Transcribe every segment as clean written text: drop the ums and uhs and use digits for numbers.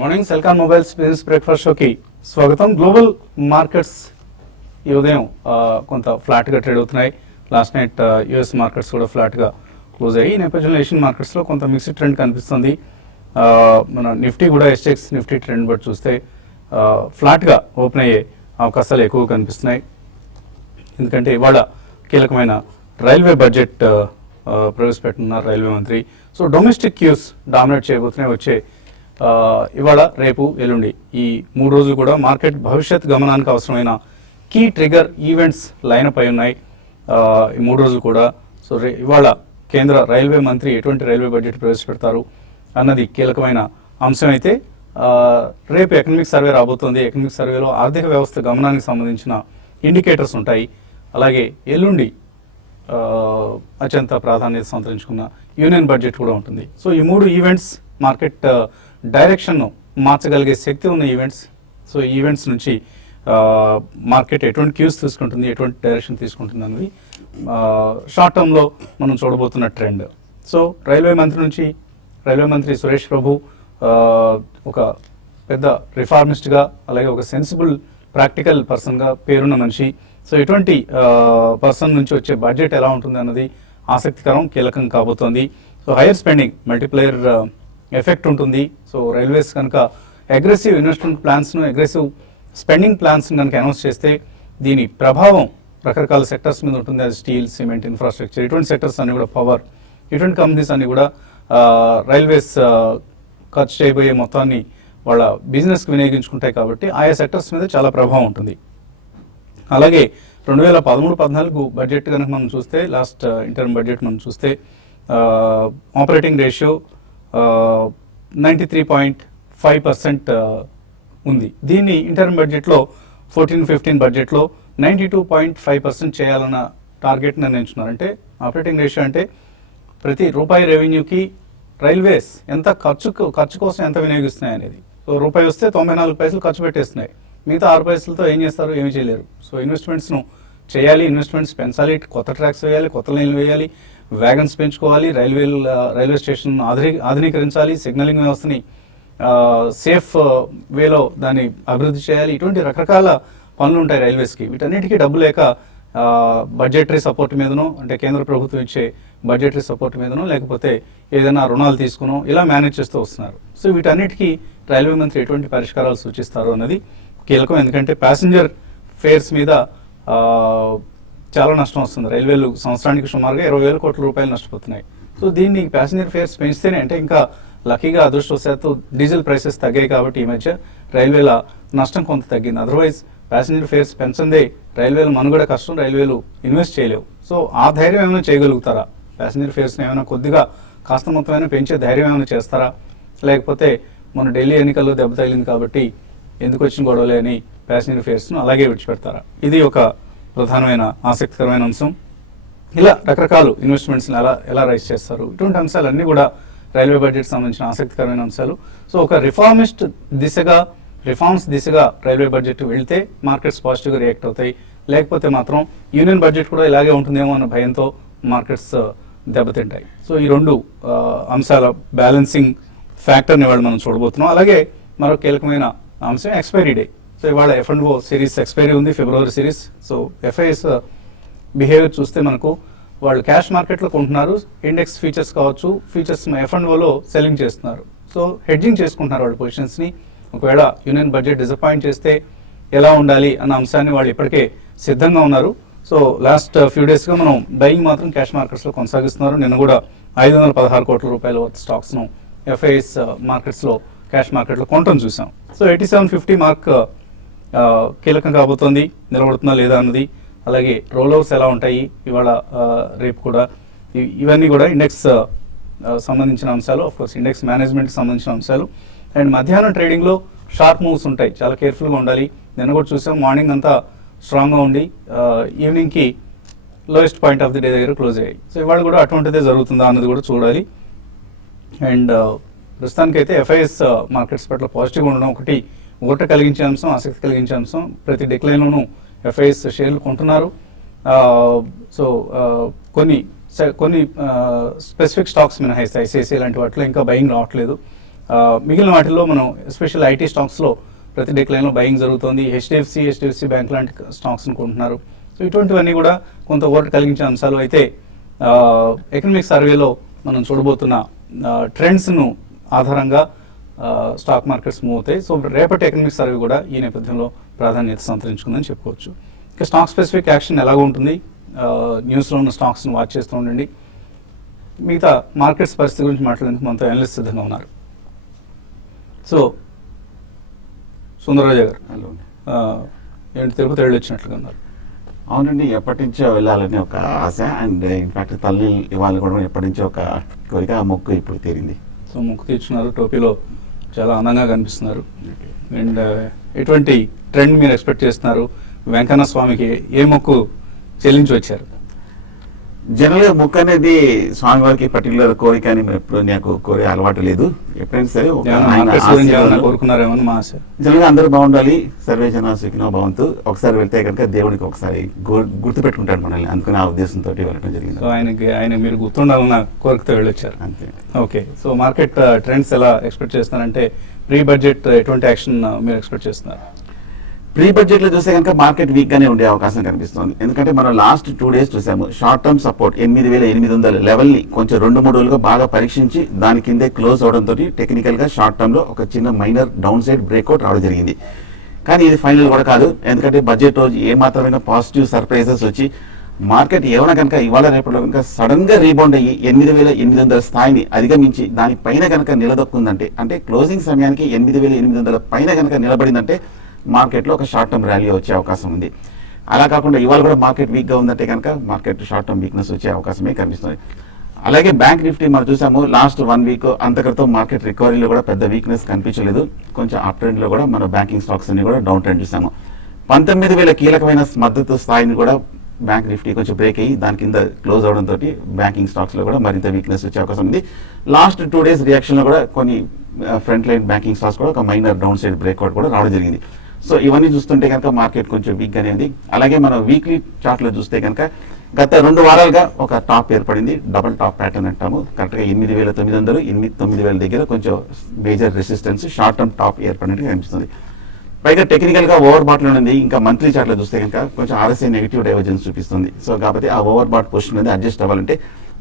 Morning Celkon mobiles business breakfast షోకి స్వాగతం. Global markets ఈ ఉదయం కొంత ఫ్లాట్గా ట్రేడ్ అవుతున్నాయి. లాస్ట్ నైట్ యుఎస్ మార్కెట్స్ కూడా ఫ్లాట్గా క్లోజ్ అయ్యి, ఈ నేపథ్యంలో ఏషియన్ మార్కెట్స్లో కొంత మిక్స్డ్ ట్రెండ్ కనిపిస్తుంది. మన నిఫ్టీ కూడా ఎస్టెక్స్ నిఫ్టీ ట్రెండ్ బట్టి చూస్తే ఫ్లాట్గా ఓపెన్ అయ్యే అవకాశాలు ఎక్కువ కనిపిస్తున్నాయి. ఎందుకంటే ఇవాళ కీలకమైన రైల్వే బడ్జెట్ ప్రవేశపెట్టున్నారు రైల్వే మంత్రి. సో డొమెస్టిక్ క్యూస్ డామినేట్ చేయబోతున్నాయి వచ్చే ఇవాళ, రేపు, ఎల్లుండి ఈ 3 రోజులు కూడా మార్కెట్ భవిష్యత్ గమనానికి అవసరమైన కీ ట్రిగర్ ఈవెంట్స్ లైనప్ అయి ఉన్నాయి ఈ 3 రోజులు కూడా. సో ఇవాళ కేంద్ర రైల్వే మంత్రి ఎటువంటి రైల్వే బడ్జెట్ ప్రవేశపెడతారు అన్నది కీలకమైన అంశం అయితే, రేపు ఎకనామిక్ సర్వే రాబోతోంది. ఎకనామిక్ సర్వేలో ఆర్థిక వ్యవస్థ గమనానికి సంబంధించిన ఇండికేటర్స్ ఉంటాయి. అలాగే ఎల్లుండి అత్యంత ప్రాధాన్యత సంతరించుకున్న యూనియన్ బడ్జెట్ కూడా ఉంటుంది. సో ఈ 3 ఈవెంట్స్ మార్కెట్ డైరెక్షన్ను మార్చగలిగే శక్తి ఉన్న ఈవెంట్స్. సో ఈ ఈవెంట్స్ నుంచి మార్కెట్ ఎటువంటి క్యూస్ తీసుకుంటుంది, ఎటువంటి డైరెక్షన్ తీసుకుంటుంది అన్నది షార్ట్ టర్మ్లో మనం చూడబోతున్న ట్రెండ్. సో రైల్వే మంత్రి సురేష్ ప్రభు ఒక పెద్ద రిఫార్మిస్ట్గా, అలాగే ఒక సెన్సిబుల్ ప్రాక్టికల్ పర్సన్గా పేరున్న మనిషి. సో ఇటువంటి పర్సన్ నుంచి వచ్చే బడ్జెట్ ఎలా ఉంటుంది అన్నది ఆసక్తికరం, కీలకం కాబోతోంది. So hire spending multiplier effect ఉంటుంది. సో రైల్వేస్ కనుక అగ్రెసివ్ ఇన్వెస్ట్మెంట్ ప్లాన్స్ను, అగ్రెసివ్ స్పెండింగ్ ప్లాన్స్ని కనుక అనౌన్స్ చేస్తే దీని ప్రభావం రకరకాల సెక్టర్స్ మీద ఉంటుంది. అది స్టీల్, సిమెంట్, ఇన్ఫ్రాస్ట్రక్చర్, ఇటువంటి సెక్టర్స్ అన్ని కూడా, పవర్, ఇటువంటి కంపెనీస్ అన్ని కూడా రైల్వేస్ ఖర్చు చేయబోయే మొత్తాన్ని వాళ్ళ బిజినెస్కి వినియోగించుకుంటాయి. కాబట్టి ఆయా సెక్టర్స్ మీద చాలా ప్రభావం ఉంటుంది. అలాగే 2013-14 బడ్జెట్ కనుక మనం చూస్తే, లాస్ట్ ఇంటర్మ్ బడ్జెట్ మనం చూస్తే ఆపరేటింగ్ రేషియో 93.5% ఉంది. దీన్ని ఇంటర్మ్ బడ్జెట్లో 14-15 బడ్జెట్లో 92.5% చేయాలన్న టార్గెట్ నిర్ణయించున్నారు. అంటే ఆపరేటింగ్ రేషియో అంటే ప్రతి రూపాయి రెవెన్యూకి రైల్వేస్ ఎంత ఖర్చు కోసం ఎంత వినియోగిస్తున్నాయి అనేది. సో రూపాయి వస్తే 94 పైసలు ఖర్చు పెట్టేస్తున్నాయి. మిగతా 6 పైసలతో ఏం చేస్తారు? ఏమీ చేయలేరు. సో ఇన్వెస్ట్మెంట్స్ను చేయాలి, ఇన్వెస్ట్మెంట్స్ పెంచాలి, కొత్త ట్రాక్స్ వేయాలి, కొత్త లైన్లు వేయాలి, వ్యాగన్స్ పెంచుకోవాలి, రైల్వే స్టేషన్ ఆధునీకరించాలి, సిగ్నలింగ్ వ్యవస్థని సేఫ్ వేలో దాన్ని అభివృద్ధి చేయాలి. ఇటువంటి రకరకాల పనులు ఉంటాయి రైల్వేస్కి. వీటన్నిటికీ డబ్బు లేక బడ్జెటరీ సపోర్ట్ మీదనో, అంటే కేంద్ర ప్రభుత్వం ఇచ్చే బడ్జెటరీ సపోర్ట్ మీదనో, లేకపోతే ఏదైనా రుణాలు తీసుకునో ఇలా మేనేజ్ చేస్తూ వస్తున్నారు. సో వీటన్నిటికీ రైల్వే మంత్రి ఎటువంటి పరిష్కారాలు సూచిస్తారు అన్నది కీలకం. ఎందుకంటే ప్యాసింజర్ ఫేర్స్ మీద చాలా నష్టం వస్తుంది. రైల్వేలు సంవత్సరానికి సుమారుగా 20,000 కోట్ల రూపాయలు నష్టపోతున్నాయి. సో దీన్ని ప్యాసింజర్ ఫేర్స్ పెంచితేనే, అంటే ఇంకా లక్కీగా అదృష్టవశాత్తు డీజిల్ ప్రైసెస్ తగ్గాయి కాబట్టి ఈ మధ్య రైల్వేల నష్టం కొంత తగ్గింది. అదర్వైజ్ ప్యాసింజర్ ఫేర్స్ పెంచందే రైల్వేలు మనుగడ కష్టం, రైల్వేలు ఇన్వెస్ట్ చేయలేవు. సో ఆ ధైర్యం ఏమైనా చేయగలుగుతారా? ప్యాసింజర్ ఫేర్స్ని ఏమైనా కొద్దిగా కాస్త మొత్తమైనా పెంచే ధైర్యం ఏమైనా చేస్తారా? లేకపోతే మన ఢిల్లీ ఎన్నికల్లో దెబ్బ తగిలింది కాబట్టి ఎందుకు వచ్చిన గొడవలే అని ప్యాసింజర్ ఫేర్స్ను అలాగే విడిచిపెడతారా? ఇది ఒక ప్రధానమైన ఆసక్తికరమైన అంశం. ఇలా రకరకాల ఇన్వెస్ట్మెంట్స్ని ఎలా రైజ్ చేస్తారు, ఇటువంటి అంశాలన్నీ కూడా రైల్వే బడ్జెట్ సంబంధించిన ఆసక్తికరమైన అంశాలు. సో ఒక రిఫార్మ్స్ దిశగా రైల్వే బడ్జెట్ వెళ్తే మార్కెట్స్ పాజిటివ్గా రియాక్ట్ అవుతాయి. లేకపోతే మాత్రం యూనియన్ బడ్జెట్ కూడా ఇలాగే ఉంటుందేమో అన్న భయంతో మార్కెట్స్ దెబ్బతింటాయి. సో ఈ 2 అంశాల బ్యాలెన్సింగ్ ఫ్యాక్టర్ని ఇవాళ మనం చూడబోతున్నాం. అలాగే మరో కీలకమైన అంశం ఎక్స్పైరీ డే. సో ఇవాళ F&O సిరీస్ ఎక్స్పైరీ ఉంది, ఫిబ్రవరి సిరీస్. సో FIS బిహేవియర్ చూస్తే మనకు వాళ్ళు క్యాష్ మార్కెట్లో కొంటున్నారు, ఇండెక్స్ ఫీచర్స్ కావచ్చు, ఫీచర్స్ F&Oలో సెల్లింగ్ చేస్తున్నారు. సో హెడ్జింగ్ చేసుకుంటున్నారు వాళ్ళ పొజిషన్స్ని. ఒకవేళ యూనియన్ బడ్జెట్ డిసప్పాయింట్ చేస్తే ఎలా ఉండాలి అన్న అంశాన్ని వాళ్ళు ఇప్పటికే సిద్ధంగా ఉన్నారు. సో లాస్ట్ ఫ్యూ డేస్గా మనం బయింగ్ మాత్రం క్యాష్ మార్కెట్స్లో కొనసాగిస్తున్నారు. నిన్న కూడా 516 కోట్ల రూపాయల స్టాక్స్ను FIS మార్కెట్స్లో, క్యాష్ మార్కెట్లో కొనటం చూసాం. సో 8750 మార్క్ కీలకం కాబోతోంది, నిలబడుతుందా లేదా అన్నది. అలాగే రోల్ ఓవర్స్ ఎలా ఉంటాయి ఇవాళ, రేపు కూడా, ఇవన్నీ కూడా ఇండెక్స్ సంబంధించిన అంశాలు, ఆఫ్కోర్స్ ఇండెక్స్ మేనేజ్మెంట్కి సంబంధించిన అంశాలు. అండ్ మధ్యాహ్నం ట్రేడింగ్లో షార్ప్ మూవ్స్ ఉంటాయి, చాలా కేర్ఫుల్గా ఉండాలి. నిన్న కూడా చూసాం, మార్నింగ్ అంతా స్ట్రాంగ్గా ఉండి ఈవినింగ్కి lowest point of the day దగ్గర క్లోజ్ అయ్యాయి. సో ఇవాళ కూడా అటువంటిదే జరుగుతుందా అన్నది కూడా చూడాలి. అండ్ ప్రస్తుతానికైతే FIS మార్కెట్స్ పట్ల పాజిటివ్గా ఉండడం ఒకటి ఊరట కలిగించే అంశం, ఆసక్తి కలిగించే అంశం. ప్రతి డిక్లైన్లోనూ FIS షేర్లు కొంటున్నారు. సో కొన్ని స్పెసిఫిక్ స్టాక్స్ మినహాయిస్తాయి, ICICI లాంటి వాటిలో ఇంకా బయింగ్ రావట్లేదు. మిగిలిన వాటిల్లో మనం ఎస్పెషల్ ఐటీ స్టాక్స్లో ప్రతి డిక్లైన్లో బయింగ్ జరుగుతుంది. హెచ్డిఎఫ్సి బ్యాంక్ లాంటి స్టాక్స్ని కొంటున్నారు. సో ఇటువంటివన్నీ కూడా కొంత ఓటు కలిగించే అంశాలు. అయితే ఎకనామిక్ సర్వేలో మనం చూడబోతున్న ట్రెండ్స్ను ఆధారంగా స్టాక్ మార్కెట్స్ మూవ్ అవుతాయి. సో రేపటి ఎకనామిక్ సర్వే కూడా ఈ నేపథ్యంలో ప్రాధాన్యత సంతరించుకుందని చెప్పుకోవచ్చు. ఇక స్టాక్ స్పెసిఫిక్ యాక్షన్ ఎలాగ ఉంటుంది, న్యూస్లో ఉన్న స్టాక్స్ను వాచ్ చేస్తూ ఉండండి. మిగతా మార్కెట్స్ పరిస్థితి గురించి మాట్లాడేందుకు మనతో అనలిస్ట్ సిద్ధంగా ఉన్నారు. సో సుందరరాజు గారు, ఏంటి తిరుపతి వెళ్ళి వచ్చినట్లుగా ఉన్నారు? అవునండి, ఎప్పటి నుంచో వెళ్ళాలని ఒక ఆశ, అండ్ ఇన్ఫాక్ట్ తల్లి ఇవాళ కూడా ఎప్పటి నుంచో ఒక కోరిక, ఆ మొక్కు ఇప్పుడు తీరింది. సో మొక్కు తీర్చున్నారు, టోపీలో చాలా అందంగా కనిపిస్తున్నారు. అండ్ ఎటువంటి ట్రెండ్ మీరు ఎక్స్పెక్ట్ చేస్తున్నారు? వెంకన్న స్వామికి ఏ మొక్కు చెల్లించి వచ్చారు? జనరల్గా మొక్కు అనేది స్వామివారికి పర్టికులర్ కోరిక అని ఎప్పుడు నాకు కోరే అలవాటు లేదు. ఎప్పుడైనా సరే కోరుకున్నారేమో మా ఆశ. జనరల్గా అందరూ బాగుండాలి, సర్వే జన సుఖినో భవంతు. ఒకసారి వెళ్తే కనుక దేవుడికి ఒకసారి గుర్తుపెట్టుకుంటాడు మనల్ని, అనుకునే ఆ ఉద్దేశంతో వెళ్ళడం జరిగింది. సో ఆయన మీరు గుర్తుండాలన్న కోరికతో వెళ్ళొచ్చారు అంతే. ఓకే, సో మార్కెట్ ట్రెండ్స్ ఎలా ఎక్స్పెక్ట్ చేస్తున్నారంటే ప్రీ బడ్జెట్ ఎటువంటి యాక్షన్ మీరు ఎక్స్పెక్ట్ చేస్తున్నారు? ప్రీ బడ్జెట్ లో చూస్తే కనుక మార్కెట్ వీక్ గానే ఉండే అవకాశం కనిపిస్తుంది. ఎందుకంటే మనం లాస్ట్ 2 days చూసాము, షార్ట్ టర్మ్ సపోర్ట్ 8,800 లెవెల్ ని కొంచెం 2-3 రోజులుగా బాగా పరీక్షించి దాని కిందే క్లోజ్ అవడంతో టెక్నికల్ గా షార్ట్ టర్మ్ లో ఒక చిన్న మైనర్ డౌన్ సైడ్ బ్రేక్అవుట్ రావడం జరిగింది. కానీ ఇది ఫైనల్ కూడా కాదు, ఎందుకంటే బడ్జెట్ రోజు ఏ మాత్రమైనా పాజిటివ్ సర్ప్రైజెస్ వచ్చి మార్కెట్ ఏమైనా కనుక ఇవాళ రేపట్లో కనుక సడన్ గా రీబౌండ్ అయ్యి 8,800 స్థాయిని అధిగమించి దానిపైన కనుక నిలదొక్కుందంటే, అంటే క్లోజింగ్ సమయానికి 8,800 పైన కనుక నిలబడిందంటే మార్కెట్లో ఒక షార్ట్ టర్మ్ ర్యాలీ వచ్చే అవకాశం ఉంది. అలా కాకుండా ఇవాళ కూడా మార్కెట్ వీక్గా ఉందంటే కనుక మార్కెట్ షార్ట్ టర్మ్ వీక్నెస్ వచ్చే అవకాశమే కనిపిస్తుంది. అలాగే బ్యాంక్ నిఫ్టీ మనం చూసాము, లాస్ట్ 1 week అంతక్రితం మార్కెట్ రికవరీలో కూడా పెద్ద వీక్నెస్ కనిపించలేదు. కొంచెం అప్ ట్రెండ్లో కూడా మన బ్యాంకింగ్ స్టాక్స్ అన్ని కూడా డౌన్ ట్రెండ్ చూసాము. 19,000 కీలకమైన మద్దతు స్థాయిని కూడా బ్యాంక్ నిఫ్టీ కొంచెం బ్రేక్ అయ్యి దాని కింద క్లోజ్ అవడంతో బ్యాంకింగ్ స్టాక్స్లో కూడా మరింత వీక్నెస్ వచ్చే అవకాశం ఉంది. లాస్ట్ 2 days రియాక్షన్లో కూడా కొన్ని ఫ్రంట్ లైన్ బ్యాంకింగ్ స్టాక్స్ కూడా ఒక మైనర్ డౌన్ సైడ్ బ్రేక్అవుట్ కూడా రావడం జరిగింది. సో ఇవన్నీ చూస్తుంటే కనుక మార్కెట్ కొంచెం వీక్ గానే ఉంది. అలాగే మనం వీక్లీ చార్ట్ లో చూస్తే కనుక గత 2 వారాలుగా ఒక టాప్ ఏర్పడింది, డబుల్ టాప్ ప్యాటర్న్ అంటాము. కరెక్ట్గా 8,900, 9,000 దగ్గర కొంచెం major resistance short term top ఏర్పడినట్టు కనిపిస్తుంది. పైగా టెక్నికల్ గా ఓవర్ బాట్ లో ఉంది. ఇంకా మంత్లీ చార్ట్ లో చూస్తే కనుక కొంచెం RSI నెగిటివ్ డైవర్జెన్స్ చూపిస్తుంది. సో కాబట్టి ఆ ఓవర్ బాట్ పొజిషన్ అనేది అడ్జస్ట్ అవ్వాలంటే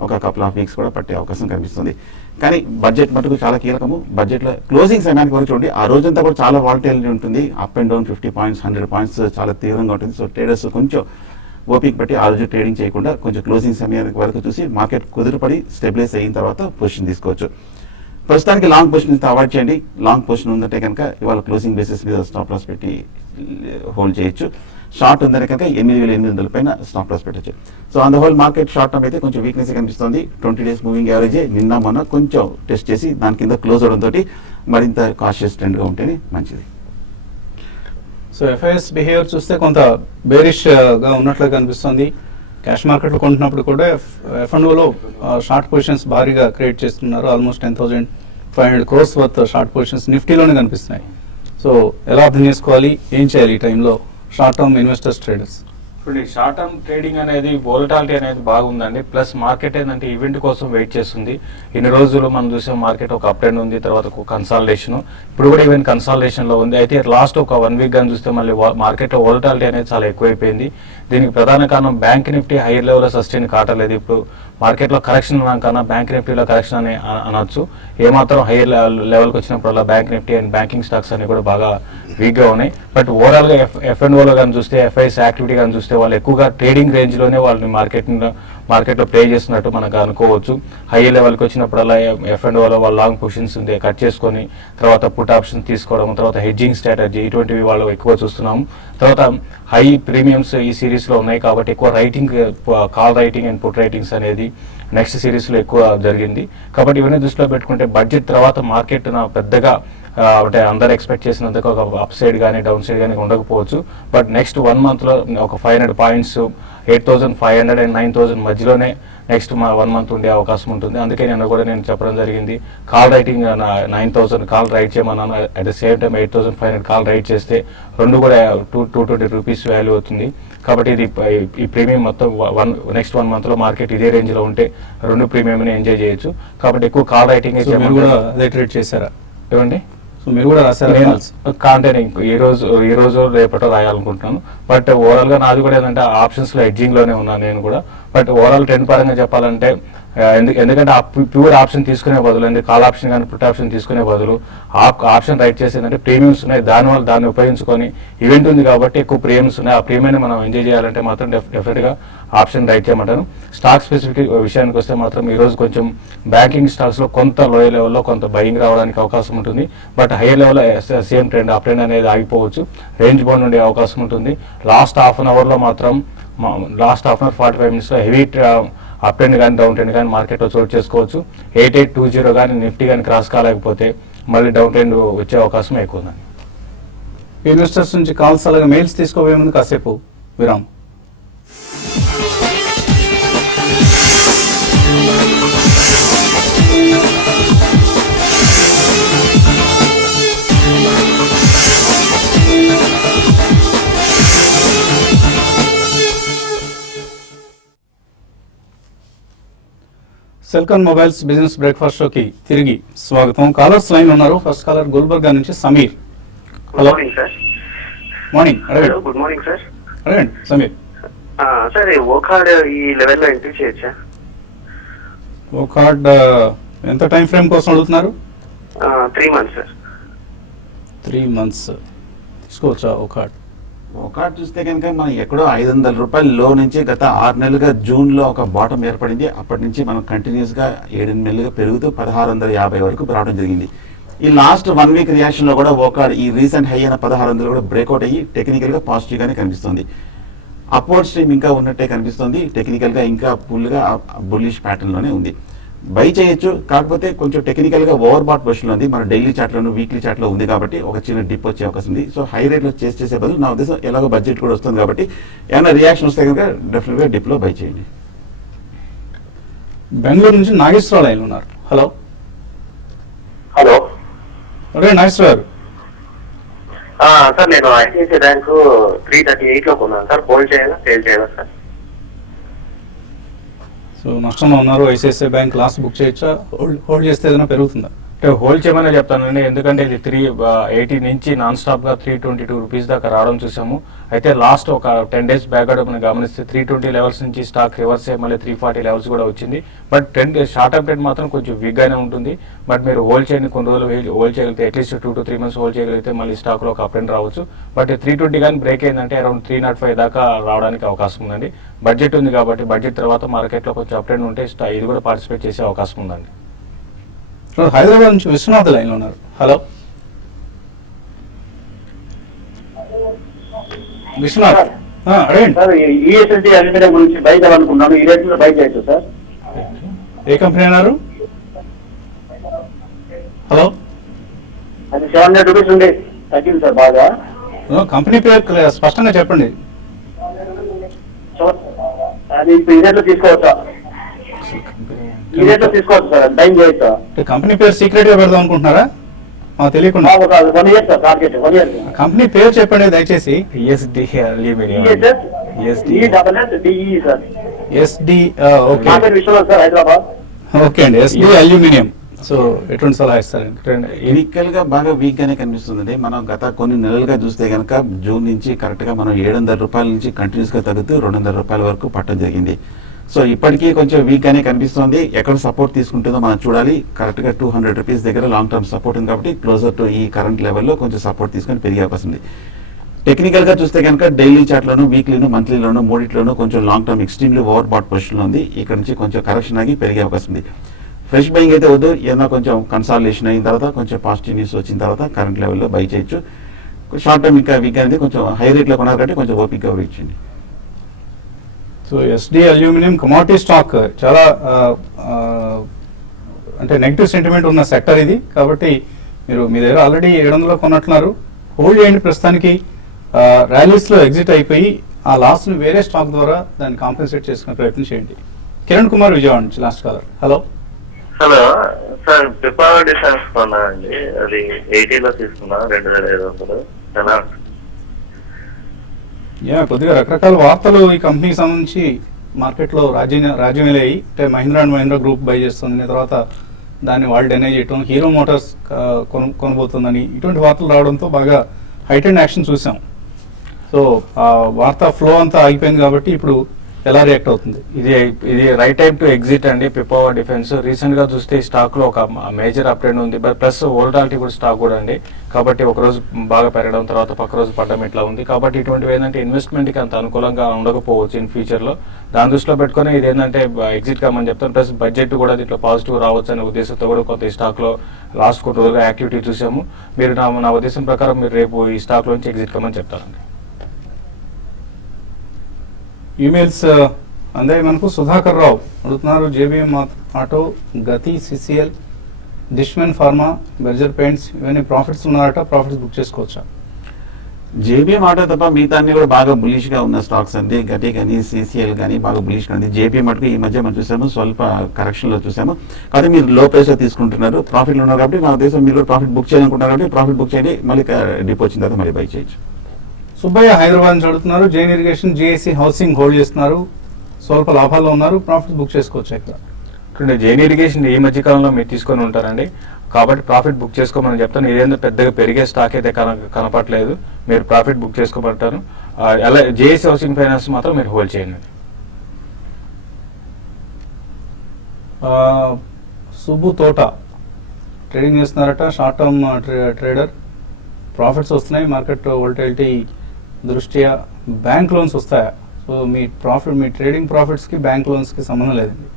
ఒక కపుల్ ఆఫ్ వీక్స్ కూడా పట్టే అవకాశం కనిపిస్తుంది. కానీ బడ్జెట్ మటుకు చాలా కీలకము. బడ్జెట్ లో క్లోజింగ్ సమయానికి వరకు చూడండి, ఆ రోజంతా కూడా చాలా వాలటిలిటీ ఉంటుంది. Up and down 50 points, 100 points చాలా తీవ్రంగా ఉంటుంది. సో ట్రేడర్స్ కొంచెం ఓపిక బట్టి ఆ రోజు ట్రేడింగ్ చేయకుండా కొంచెం క్లోజింగ్ సమయానికి వరకు చూసి మార్కెట్ కుదురుపడి స్టెబిలైజ్ అయిన తర్వాత పొజిషన్ తీసుకోవచ్చు. ప్రస్తుతానికి లాంగ్ పొజిషన్ అవాయిడ్ చేయండి. లాంగ్ పొజిషన్ ఉందంటే కనుక ఇవాళ క్లోజింగ్ బేసిస్ మీద స్టాప్ లాస్ పెట్టి హోల్డ్ చేయొచ్చు. షార్ట్ ఉందని కనుక 8,800 పైన స్టాప్ లాస్ పెట్టచ్చు. So on the whole market short term అయితే కొంచెం వీక్నెస్ కనిపిస్తుంది. 20 days మూవింగ్ యావరేజ్ నిన్న మొన్న కొంచెం టెస్ట్ చేసి దాని కింద క్లోజ్ అవడంతో మరింత కాషియస్ ట్రెండ్గా ఉంటేనే మంచిది. సో FIS బిహేవియర్ చూస్తే కొంత బేరిష్ గా ఉన్నట్లుగా కనిపిస్తుంది. క్యాష్ మార్కెట్లో కొంటున్నప్పుడు కూడా F&Oలో షార్ట్ పొజిషన్స్ భారీగా క్రియేట్ చేస్తున్నారు. Almost 10,500 crores worth short positions నిఫ్టీలోనే కనిపిస్తున్నాయి. సో ఎలా అర్థం చేసుకోవాలి, ఏం చేయాలి ఈ టైంలో షార్ట్ టర్మ్ ఇన్వెస్టర్స్, ట్రేడర్స్? ఇప్పుడు షార్ట్ టర్మ్ ట్రేడింగ్ అనేది వోలటాలిటీ అనేది బాగుందండి. ప్లస్ మార్కెట్ ఏంటంటే ఈవెంట్ కోసం వెయిట్ చేస్తుంది. ఇన్ని రోజులు మనం చూసే మార్కెట్ ఒక అప్ ట్రెండ్ ఉంది, తర్వాత ఒక కన్సాలిడేషన్, ఇప్పుడు కూడా ఈవెన్ కన్సాలిడేషన్ లో ఉంది. అయితే లాస్ట్ ఒక 1 week గాని చూస్తే మళ్ళీ మార్కెట్ లో వోలటాలిటీ అనేది చాలా ఎక్కువైపోయింది. దీనికి ప్రధాన కారణం బ్యాంక్ నిఫ్టీ హైయర్ లెవెల్ లో సస్టైన్ కావట్లేదు. ఇప్పుడు మార్కెట్ లో కరెక్షన్ కన్నా బ్యాంక్ నిఫ్టీలో కరెక్షన్ అని అనొచ్చు. ఏమాత్రం హైయర్ లెవెల్కి వచ్చినప్పుడల్లా bank Nifty and banking stocks అన్ని కూడా బాగా వీక్ గా ఉన్నాయి. బట్ ఓవరాల్ గా F&Oలో కానీ చూస్తే, FIS యాక్టివిటీ కానీ చూస్తే వాళ్ళు ఎక్కువగా ట్రేడింగ్ రేంజ్ లోనే వాళ్ళని మార్కెట్లో ప్లే చేస్తున్నట్టు మనకు అనుకోవచ్చు. హై లెవెల్కి వచ్చినప్పుడల్లా F&Oలో వాళ్ళు లాంగ్ పొజిషన్స్ కట్ చేసుకొని తర్వాత పుట్ ఆప్షన్ తీసుకోవడం, తర్వాత హెడ్జింగ్ స్ట్రాటజీ, ఇటువంటివి వాళ్ళు ఎక్కువ చూస్తున్నాము. తర్వాత హై ప్రీమియమ్స్ ఈ సిరీస్ లో ఉన్నాయి కాబట్టి ఎక్కువ writing, call writing and put writings అనేది నెక్స్ట్ సిరీస్ లో ఎక్కువ జరిగింది. కాబట్టి ఇవన్నీ దృష్టిలో పెట్టుకుంటే బడ్జెట్ తర్వాత మార్కెట్ పెద్దగా అంటే అందరు ఎక్స్పెక్ట్ చేసినందుకు ఒక అప్ సైడ్ కానీ డౌన్ సైడ్ కానీ ఉండకపోవచ్చు. బట్ నెక్స్ట్ 1 month లో ఒక 500 points, 8,500 and 9,000 మధ్యలోనే నెక్స్ట్ 1 month ఉండే అవకాశం ఉంటుంది. అందుకే నేను చెప్పడం జరిగింది, కాల్ రైటింగ్ 9,000 కాల్ రైట్ చేయమన్నాను. At the same time 8,500 call write చేస్తే రెండు కూడా 220 rupees వాల్యూ అవుతుంది. కాబట్టి ఇది ఈ ప్రీమియం మొత్తం నెక్స్ట్ 1 month లో మార్కెట్ ఇదే రేంజ్ లో ఉంటే రెండు ప్రీమియం ని ఎంజాయ్ చేయొచ్చు. కాబట్టి ఎక్కువ కాల్ రైటింగ్ ట్రేడ్ చేశారా? ఏమండి సో మీరు కూడా రాశారు నేను calls. కాంటెనింగ్ ఈ రోజు రేపటో రాయాలనుకుంటున్నాను. బట్ ఓవరాల్ గా నాది కూడా ఏంటంటే ఆప్షన్స్ లో ఎడ్జింగ్ లోనే ఉన్నాను నేను కూడా. బట్ ఓవరాల్ ట్రెండ్ పరంగా చెప్పాలంటే ఎందుకంటే ఆ ప్యూర్ ఆప్షన్ తీసుకునే బదులు అంటే కాల్ ఆప్షన్ కానీ పుట్ ఆప్షన్ తీసుకునే బదులు ఆప్షన్ రైట్ చేసేదంటే ప్రీమియమ్స్ ఉన్నాయి, దానివల్ల దాన్ని ఉపయోగించుకొని ఈవెంట్ ఉంది కాబట్టి ఎక్కువ ప్రీమియమ్స్ ఉన్నాయి. ఆ ప్రీమియం మనం ఎంజాయ్ చేయాలంటే మాత్రం డెఫినెట్ గా ఆప్షన్ రైట్ చేయమంటాను. స్టాక్ స్పెసిఫిక్ విషయానికి వస్తే మాత్రం ఈ రోజు కొంచెం బ్యాంకింగ్ స్టాక్స్ లో కొంత లోయర్ లెవెల్లో కొంత బయింగ్ రావడానికి అవకాశం ఉంటుంది. But higher level same trend up trend అనేది ఆగిపోవచ్చు, రేంజ్ బౌండ్ ఉండే అవకాశం ఉంటుంది. లాస్ట్ హాఫ్ అన్ అవర్ లో మాత్రం last half an hour 45 minutes లో హెవీ అప్ ట్రెండ్ కానీ డౌన్ ట్రెండ్ కానీ మార్కెట్లో చోటు చేసుకోవచ్చు. 8820 కానీ నిఫ్టీ కానీ క్రాస్ కాలేకపోతే మళ్ళీ డౌన్ ట్రెండ్ వచ్చే అవకాశం ఎక్కువ ఉందండి. ఇన్వెస్టర్స్ నుంచి కాల్స్ అలాగే మెయిల్స్ తీసుకోబోయే ముందు కాసేపు విరామ్. సెల్కాన్ మొబైల్స్ బిజినెస్ బ్రేక్ఫాస్ట్ షోకి తిరిగి స్వాగతం. కాలర్స్ లైన్ ఉన్నారు. ఫస్ట్ కాలర్ గుల్బర్గా నుంచి Sameer. Hello, morning sir. Morning. అడగండి. Good morning sir. అడగండి సమీర్. సార్ ఓకార్డ్ ఈ లెవెల్లో ఎంట్రీ చేయొచ్చా? ఓ కార్డ్ ఎంత టైం ఫ్రేమ్ కోసం అడుగుతున్నారు? 3 months సార్. 3 months తీసుకోవచ్చా ఓ కార్డ్? ఒకటి చూస్తే కనుక మనం ఎక్కడో 500 రూపాయల లో నుంచి గత 6 నెలలుగా జూన్ లో ఒక బాటం ఏర్పడింది. అప్పటి నుంచి మనం కంటిన్యూస్ గా 7 నెలలుగా పెరుగుతూ 1650 వరకు రావడం జరిగింది. ఈ లాస్ట్ 1 week రియాక్షన్ లో కూడా ఒక ఈ రీసెంట్ హై అయిన 1600 కూడా బ్రేక్అవుట్ అయ్యి టెక్నికల్ గా పాజిటివ్ గానే కనిపిస్తుంది. అప్వర్డ్ స్ట్రీమ్ ఇంకా ఉన్నట్టే కనిపిస్తుంది. టెక్నికల్ గా ఇంకా ఫుల్ గా బుల్లిష్ ప్యాటర్న్ లోనే ఉంది. బై చేయొచ్చు, కాకపోతే కొంచెం టెక్నికల్ గా ఓవర్ బాట్ పొజిషన్ ఉంది. మన డైలీ చార్ట్ లోను వీక్లీ చార్ట్ లో ఉంది కాబట్టి ఒక చిన్న డిప్ వచ్చే అవకాశం ఉంది. సో హై రేట్ లో చేసే బదులు నా ఉద్దేశం ఎలాగో బడ్జెట్ కూడా వస్తుంది కాబట్టి ఏమైనా రియాక్షన్ వస్తే కనుక డెఫినెట్ గా డిప్ లో బై చేయండి. బెంగళూరు నుంచి నాగేశ్వరరావు లైన్ ఉన్నారు. హలో. హలో అరే నాగేశ్వర గారు. సార్ నేను ఐసిఐసిఐ బ్యాంకు 338 లో కొన్నాను సార్. హోల్డ్ చేయాలా సేల్ చేయాలా సార్? సో నష్టంలో ఉన్నారు. ఐసిఐసిఐ బ్యాంక్ లాస్ బుక్ చేయొచ్చా? హోల్డ్ చేస్తే ఏదైనా పెరుగుతుందా? అంటే హోల్డ్ చేయమని చెప్తానండి. ఎందుకంటే ఇది 380 నుంచి నాన్ స్టాప్ గా 322 రూపీస్ దాకా రావడం చూసాము. అయితే లాస్ట్ ఒక 10 days బ్యాక్ మనం గమనిస్తే 320 లెవెల్స్ నుంచి స్టాక్ రివర్స్ అయ్యి మళ్ళీ 340 లెవెల్స్ కూడా వచ్చింది. బట్ షార్ట్ టర్మ్ ట్రెండ్ మాత్రం కొంచెం వీక్ గానే ఉంటుంది. బట్ మీరు హోల్డ్ చేయండి, కొన్ని రోజులు హోల్డ్ చేయగలిగితే అట్లీస్ట్ 2 to 3 months హోల్డ్ చేయగలిగితే మళ్ళీ స్టాక్ లో ఒక అప్ ట్రెండ్ రావచ్చు. బట్ 320 కానీ బ్రేక్ అయిందంటే అరౌండ్ 305 దాకా రావడానికి అవకాశం ఉందండి. బడ్జెట్ ఉంది కాబట్టి బడ్జెట్ తర్వాత మార్కెట్ లో కొంచెం అప్ ట్రెండ్ ఉంటే ఇది కూడా పార్టిసిపేట్ చేసే అవకాశం ఉందండి. హైదరాబాద్ నుంచి విశ్వనాథ్ లైన్ లో ఉన్నారు. హలో విశ్వనాథ్. అడగండి. సార్ ఈఎస్ఎస్డి అల్యూమినియం గురించి బై చేయాలనుకున్నాను. ఈ రేట్లో బై చేయొచ్చు సార్? ఏ కంపెనీ అన్నారు? హలో. అది 700 రూపీస్ ఉండే తగ్గింది సార్ బాగా. కంపెనీ పేరు స్పష్టంగా చెప్పండి. సో అది ఇప్పుడు ఈ రేట్లో తీసుకోవచ్చా? ఈ రేట్లో తీసుకోవచ్చు సార్, అది బై చేయొచ్చా? కంపెనీ పేరు సీక్రెట్ గా పెడదాం అనుకుంటున్నారా? తెలియకుండా. 1 year sir target. 1 year. Company పేరు చెప్పండి దయచేసి. ESD aluminium. ESSDE sir. SD. Okay నా పేరు విశ్వనాథ్ సార్, హైదరాబాద్. ఓకే అండి. SD aluminium. సో ఎటువంటి సలహా ఇస్తారండి? టెక్నికల్ గా బాగా వీక్ గానే కనిపిస్తుంది. మనం గత కొన్ని నెలలుగా చూస్తే కనుక జూన్ నుంచి కరెక్ట్ గా మనం 700 రూపాయల నుంచి కంటిన్యూస్ గా తగ్గుతూ 200 రూపాయల వరకు పట్టడం జరిగింది. సో ఇప్పటికీ కొంచెం వీక్ గానే కనిపిస్తుంది. ఎక్కడ సపోర్ట్ తీసుకుంటుందో మనం చూడాలి. కరెక్ట్ గా 200 రూపీస్ దగ్గర లాంగ్ టర్మ్ సపోర్ట్ ఉంది కాబట్టి క్లోజర్ టు ఈ కరెంట్ లెవెల్లో కొంచెం సపోర్ట్ తీసుకొని పెరిగే అవకాశం ఉంది. టెక్నికల్ గా చూస్తే కనుక డైలీ చార్ట్ లోను వీక్లీను మంత్లీలోను మూడిట్లోనూ కొంచెం long term extremely over bat position లో ఉంది. ఇక్కడ నుంచి కొంచెం కరెక్షన్ ఆగి పెరిగే అవకాశం ఉంది. ఫ్రెష్ బయింగ్ అయితే వద్దు. ఏదైనా కొంచెం కన్సాలిడేషన్ అయిన తర్వాత కొంచెం పాజిటివ్ న్యూస్ వచ్చిన తర్వాత కరెంట్ లెవెల్లో బై చేయొచ్చు. షార్ట్ టర్మ్ ఇంకా వీక్ అనేది కొంచెం హై రేట్లో కొన్నారు కాబట్టి కొంచెం ఓపిక్గా వెయిట్ చేయండి. So SD aluminium commodity stock చాలా అంటే నెగిటివ్ సెంటిమెంట్ ఉన్న సెక్టర్ ఇది. కాబట్టి మీరు మీ దగ్గర ఆల్రెడీ 700 కొన్నట్లున్నారు. హోల్డ్ చేయండి ప్రస్తుతానికి. ర్యాలీస్లో ఎగ్జిట్ అయిపోయి ఆ లాస్ని వేరే స్టాక్ ద్వారా దాన్ని కాంపెన్సేట్ చేసుకునే ప్రయత్నం చేయండి. కిరణ్ కుమార్ విజయవాడ నుంచి last caller. Hello. Hello sir, Pipavav defence కొన్నా అండి. అది 80లో తీసుకున్నా 2500. ఎలా? కొద్దిగా రకరకాల వార్తలు ఈ కంపెనీకి సంబంధించి మార్కెట్లో రాజ్యమేలాయి. అంటే Mahindra and Mahindra group by చేస్తుంది, తర్వాత దాన్ని వాళ్ళు డెనై చేయటం, హీరో మోటార్స్ కొనబోతుందని ఇటువంటి వార్తలు రావడంతో బాగా హైట్ అండ్ యాక్షన్ చూసాం. సో ఆ వార్తా ఫ్లో అంతా ఆగిపోయింది కాబట్టి ఇప్పుడు ఎలా రియాక్ట్ అవుతుంది? ఇది రైట్ టైం టు ఎగ్జిట్ అండి. పిపవర్ డిఫెన్స్ రీసెంట్ గా చూస్తే ఈ స్టాక్ లో ఒక మేజర్ అప్ట్రెండ్ ఉంది, ప్లస్ వోల్టాలిటీ కూడా స్టాక్ కూడా అండి. కాబట్టి ఒక రోజు బాగా పెరగడం, తర్వాత పక్క రోజు పడడం ఇట్లా ఉంది. కాబట్టి ఇటువంటివి ఏంటంటే ఇన్వెస్ట్మెంట్ కి అంత అనుకూలంగా ఉండకపోవచ్చు ఇన్ ఫ్యూచర్ లో. దాని దృష్టిలో పెట్టుకుని ఇది ఏంటంటే ఎగ్జిట్ కామని చెప్తాను. ప్లస్ బడ్జెట్ కూడా దీంట్లో పాజిటివ్ రావచ్చు అనే ఉద్దేశంతో కూడా కొంత ఈ స్టాక్ లో లాస్ట్ కొన్ని రోజులుగా యాక్టివిటీ చూసాము. మీరు నా ఉద్దేశం ప్రకారం మీరు రేపు ఈ స్టాక్ లో నుంచి ఎగ్జిట్ కామని చెప్తారండి. ఈమెయిల్స్ అందాయి మనకు. సుధాకర్ రావు అడుగుతున్నారు, జేబీఎం ఆటో, గతి, CCL, Dishman pharma, Berger paints ఇవన్నీ ప్రాఫిట్స్ ఉన్నారట, ప్రాఫిట్స్ బుక్ చేసుకోవచ్చా? జేబీఎం ఆటో తప్ప మిగతా అన్ని కూడా బాగా బులిష్ గా ఉన్న స్టాక్స్ అండి. గటి కానీ సిసిఎల్ కానీ బాగా బులిష్ గా ఉంది. జేబీఎం మటుకు ఈ మధ్య మనం చూసాము స్వల్ప కరెక్షన్ లో చూసాము. కాబట్టి మీరు లో ప్రైస్ లో తీసుకుంటున్నారు, ప్రాఫిట్ లో ఉన్నారు కాబట్టి నా ఉద్దేశం మీరు ప్రాఫిట్ బుక్ చేయాలనుకుంటున్నారు కాబట్టి ప్రాఫిట్ బుక్ చేయండి, మళ్ళీ డిపో వచ్చిన తర్వాత మళ్ళీ బై చేయొచ్చు. సుబ్బయ్య హైదరాబాద్ నుంచి అడుగుతున్నారు, Jain irrigation, GIC housing hold చేస్తున్నారు, స్వల్ప లాభాల్లో ఉన్నారు, ప్రాఫిట్ బుక్ చేసుకోవచ్చు ఇక్కడ? జైన్ ఇరిగేషన్ ఈ మధ్య కాలంలో మీరు తీసుకొని ఉంటారండి, కాబట్టి ప్రాఫిట్ బుక్ చేసుకోమని చెప్తాను. ఇదేందో పెద్దగా పెరిగే స్టాక్ అయితే కనపట్లేదు, మీరు ప్రాఫిట్ బుక్ చేసుకోమంటాను. అలా జేఎస్ హౌసింగ్ ఫైనాన్స్ మాత్రం మీరు హోల్డ్ చేయండి. సుబ్బు తోట ట్రేడింగ్ చేస్తున్నారట, షార్ట్ టర్మ్ ట్రేడర్, ప్రాఫిట్స్ వస్తున్నాయి, మార్కెట్ వోల్టాలిటీ దృష్ట్యా. బ్యాంక్ లోన్స్ వస్తాయా? సో మీ ట్రేడింగ్ ప్రాఫిట్స్కి బ్యాంక్ లోన్స్కి సంబంధం లేదండి.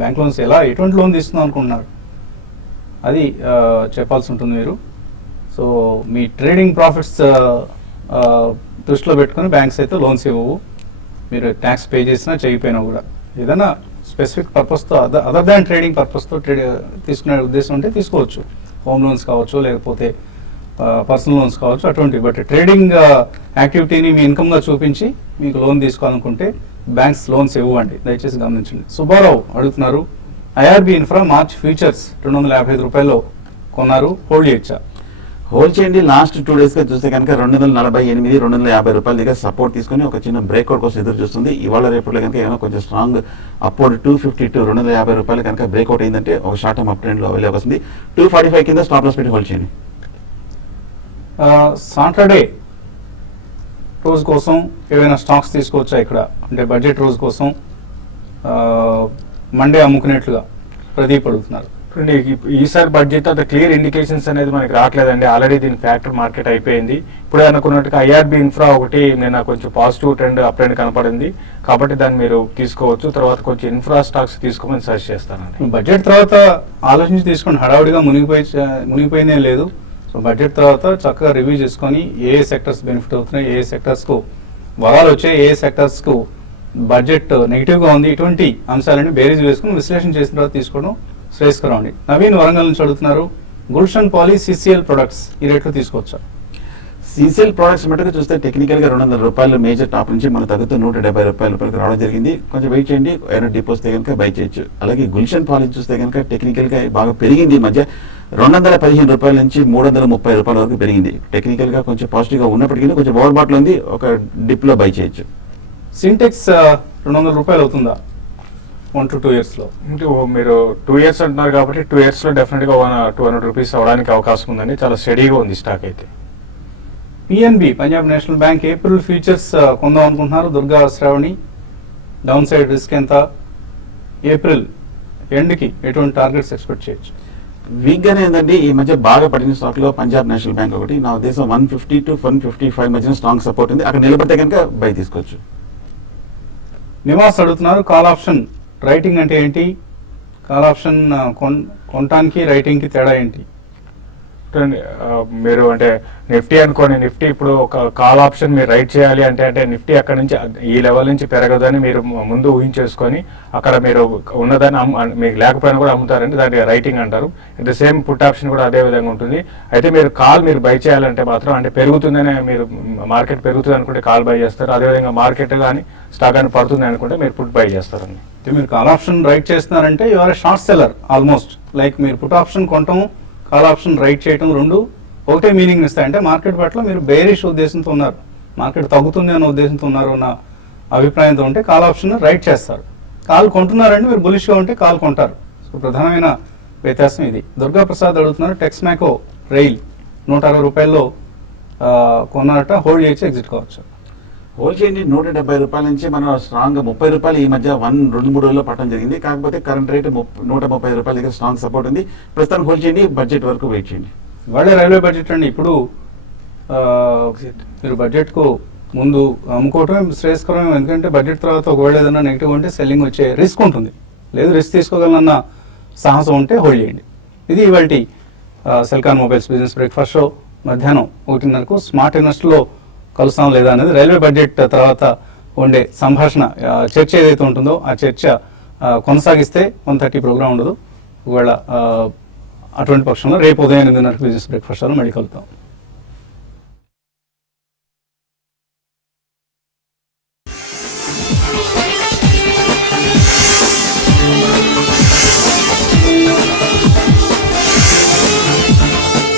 బ్యాంక్ లోన్స్ ఎటువంటి లోన్ తీసుకుందాం అనుకుంటున్నారు అది చెప్పాల్సి ఉంటుంది మీరు. సో మీ ట్రేడింగ్ ప్రాఫిట్స్ దృష్టిలో పెట్టుకుని బ్యాంక్స్ అయితే లోన్స్ ఇవ్వవు, మీరు ట్యాక్స్ పే చేసినా చేయకపోయినా కూడా. ఏదైనా స్పెసిఫిక్ పర్పస్తో అదర్ దాన్ ట్రేడింగ్ పర్పస్తో తీసుకునే ఉద్దేశం ఉంటే తీసుకోవచ్చు. హోమ్ లోన్స్ కావచ్చు, లేకపోతే పర్సనల్ లోన్స్ కావచ్చు అటువంటివి. బట్ ట్రేడింగ్ యాక్టివిటీని మీ ఇన్కమ్గా చూపించి మీకు లోన్ తీసుకోవాలనుకుంటే బ్యాంక్స్ లోన్స్ ఇవ్వండి, దయచేసి గమనించండి. సుబ్బారావు అడుగుతున్నారు, ఐఆర్బి ఇన్ఫ్రా మార్చ్ ఫ్యూచర్స్ 255 రూపాయలు కొన్నారు, హోల్డ్ చేయొచ్చా? హోల్డ్ చేయండి. లాస్ట్ 2 days గా చూస్తే కనుక 248, 250 రూపాయల దగ్గర సపోర్ట్ తీసుకుని ఒక చిన్న బ్రేక్అవుట్ కోసం ఎదురు చూస్తుంది. ఇవాళ రేపట్లో కనుక ఏమైనా కొంచెం స్ట్రాంగ్ అప్వర్డ్ 250 to 250 రూపాయలు కనుక బ్రేక్అవుట్ అయిందంటే ఒక షార్ట్ టర్మ్ అప్ ట్రెండ్ లో వెళ్ళే వస్తుంది. 245 కింద స్టాప్ లాస్ పెట్టి హోల్డ్ చేయండి. సాటర్డే రోజు కోసం ఏవైనా స్టాక్స్ తీసుకోవచ్చా ఇక్కడ? అంటే బడ్జెట్ రోజు కోసం మండే అమ్ముకునేట్లుగా ప్రదీప్ అడుగుతున్నారు. ఈసారి బడ్జెట్ అంత క్లియర్ ఇండికేషన్స్ అనేది మనకి రావట్లేదండి. ఆల్రెడీ దీని ఫ్యాక్టర్ మార్కెట్ అయిపోయింది. ఇప్పుడే అనుకున్నట్టుగా ఐఆర్బి ఇన్ఫ్రా ఒకటి నేను కొంచెం పాజిటివ్ ట్రెండ్ అప్ ట్రెండ్ కనపడింది, కాబట్టి దాన్ని మీరు తీసుకోవచ్చు. తర్వాత కొంచెం ఇన్ఫ్రా స్టాక్స్ తీసుకోమని సజెస్ట్ చేస్తానండి. బడ్జెట్ తర్వాత ఆలోచించి తీసుకోండి, హడావుడిగా మునిగిపోయిందే లేదు. సో బడ్జెట్ తర్వాత చక్కగా రివ్యూ చేసుకొని ఏ సెక్టర్స్ బెనిఫిట్ అవుతున్నాయి, ఏ సెక్టర్స్కు వరాలు వచ్చాయి, ఏ సెక్టర్స్కు బడ్జెట్ నెగిటివ్గా ఉంది, ఇటువంటి అంశాలని బేరీజ్ వేసుకుని విశ్లేషణ చేసిన తర్వాత తీసుకోవడం శ్రేయస్కరం అండి. నవీన్ వరంగల్ నుంచి అడుగుతున్నారు, గుల్షన్ పాలీ, సిసిఎల్ ప్రొడక్ట్స్ ఈ రేట్లో తీసుకోవచ్చా? సిసిఎల్ ప్రొడక్ట్స్ మటుకు చూస్తే టెక్నికల్ గా 200 రూపాయలు మేజర్ టాప్ నుంచి మన తగ్గుతూ 170 రూపాయలకు రావడం జరిగింది. కొంచెం వెయిట్ చేయండి, ఏమైనా డిప్ వస్తే కనుక బై చేయొచ్చు. అలాగే గుల్షన్ పాలిష్ చూస్తే కనుక టెక్నికల్ గా బాగా పెరిగింది. ఈ మధ్య 215 రూపాయల నుంచి 330 రూపాయల వరకు పెరిగింది. టెక్నికల్ గా కొంచెం పాజిటివ్ గా ఉన్నప్పటికీ కొంచెం ఓవర్ బాట్ లో ఉంది, ఒక డిప్ లో బై చేయొచ్చు. సింటెక్స్ 200 రూపాయలు అవుతుందా 1 to 2 years లో? అంటే మీరు 2 years అంటున్నారు కాబట్టి 2 years లో డెఫినెట్ గా 200 రూపీస్ అవడానికి అవకాశం ఉందండి. చాలా స్టడీగా ఉంది స్టాక్ అయితే. PNB, Punjab national bank, April futures కొందాం అనుకుంటున్నారు. Durga Sravani, down side risk ఎంత? ఏప్రిల్ ఎండ్కి ఎటువంటి టార్గెట్స్ ఎక్స్పెక్ట్ చేయొచ్చు? వీక్ గానే ఉందండి. ఈ మధ్య బాగా పడిన స్టాక్ లో పంజాబ్ నేషనల్ బ్యాంక్ ఒకటి. నా ఉద్దేశం 150 to 155 మధ్యన స్ట్రాంగ్ సపోర్ట్ ఉంది, అక్కడ నిలబడితే కనుక బై తీసుకోవచ్చు. నివాస్ అడుగుతున్నారు, కాల్ ఆప్షన్ రైటింగ్ అంటే ఏంటి? కాల్ ఆప్షన్ కొనటానికి రైటింగ్కి తేడా ఏంటి? మీరు అంటే నిఫ్టీ అనుకోండి, నిఫ్టీ ఇప్పుడు ఒక కాల్ ఆప్షన్ మీరు రైట్ చేయాలి అంటే నిఫ్టీ అక్కడ నుంచి ఈ లెవెల్ నుంచి పెరగదని మీరు ముందు ఊహించేసుకొని అక్కడ మీరు ఉన్నదాన్ని మీకు లేకపోయినా కూడా అమ్ముతారండి, దాన్ని రైటింగ్ అంటారు. At the same put option కూడా అదే విధంగా ఉంటుంది. అయితే మీరు కాల్ మీరు బై చేయాలంటే మాత్రం అంటే పెరుగుతుందనే మీరు మార్కెట్ పెరుగుతుంది అనుకుంటే కాల్ బై చేస్తారు. అదేవిధంగా మార్కెట్ కానీ స్టాక్ అని పడుతుంది అనుకుంటే మీరు పుట్ బై చేస్తారండి. మీరు కాల్ ఆప్షన్ రైట్ చేస్తున్నారంటే you are short seller almost. Like మీరు పుట్ ఆప్షన్ కొనటం, కాల్ ఆప్షన్ రైట్ చేయటం రెండు ఒకటే మీనింగ్ ఇస్తాయంటే మార్కెట్ పట్ల మీరు బేరిష్ ఉద్దేశంతో ఉన్నారు, మార్కెట్ తగ్గుతుంది అన్న ఉద్దేశంతో ఉన్నారు అన్న అభిప్రాయంతో ఉంటే కాల్ ఆప్షన్ రైట్ చేస్తారు. కాల్ కొంటున్నారంటే మీరు బులిష్గా ఉంటే కాల్ కొంటారు. సో ప్రధానమైన వ్యత్యాసం ఇది. దుర్గా ప్రసాద్ అడుగుతున్నారు టెక్స్మాకో రైల్ 160 రూపాయల్లో కొన్నారట, హోల్డ్ చేయొచ్చు, ఎగ్జిట్ కావచ్చు. హోల్ చేయండి. 170 రూపాయల నుంచి మనం స్ట్రాంగ్ 30 రూపాయలు ఈ మధ్య 2-3 రోజుల్లో పట్టడం జరిగింది. కాకపోతే కరెంట్ రేట్ 130 రూపాయల దగ్గర స్ట్రాంగ్ సపోర్ట్ ఉంది. ప్రస్తుతం హోల్డ్ చేయండి, బడ్జెట్ వరకు వెయిట్ చేయండి. వాళ్ళే రైల్వే బడ్జెట్ అండి. ఇప్పుడు మీరు బడ్జెట్కు ముందు అమ్ముకోవటం శ్రేయస్కరం. ఎందుకంటే బడ్జెట్ తర్వాత ఒకవేళ ఏదైనా నెగిటివ్ ఉంటే సెల్లింగ్ వచ్చే రిస్క్ ఉంటుంది. లేదు రిస్క్ తీసుకోగలనన్న సాహసం ఉంటే హోల్డ్ చేయండి. ఇది ఇవాల్టి Celkon mobiles business breakfast show. మధ్యాహ్నం 1:30కు స్మార్ట్ ఇన్వెస్ట్లో కలుస్తాం లేదా అనేది రైల్వే బడ్జెట్ తర్వాత ఉండే సంభాషణ, చర్చ ఏదైతే ఉంటుందో ఆ చర్చ కొనసాగిస్తే 1:30 ప్రోగ్రామ్ ఉండదు. ఒకవేళ అటువంటి పక్షంలో రేపు ఉదయం 8:30కు బిజినెస్ బ్రేక్ఫాస్ట్ షోలో మళ్ళీ కలుద్దాం.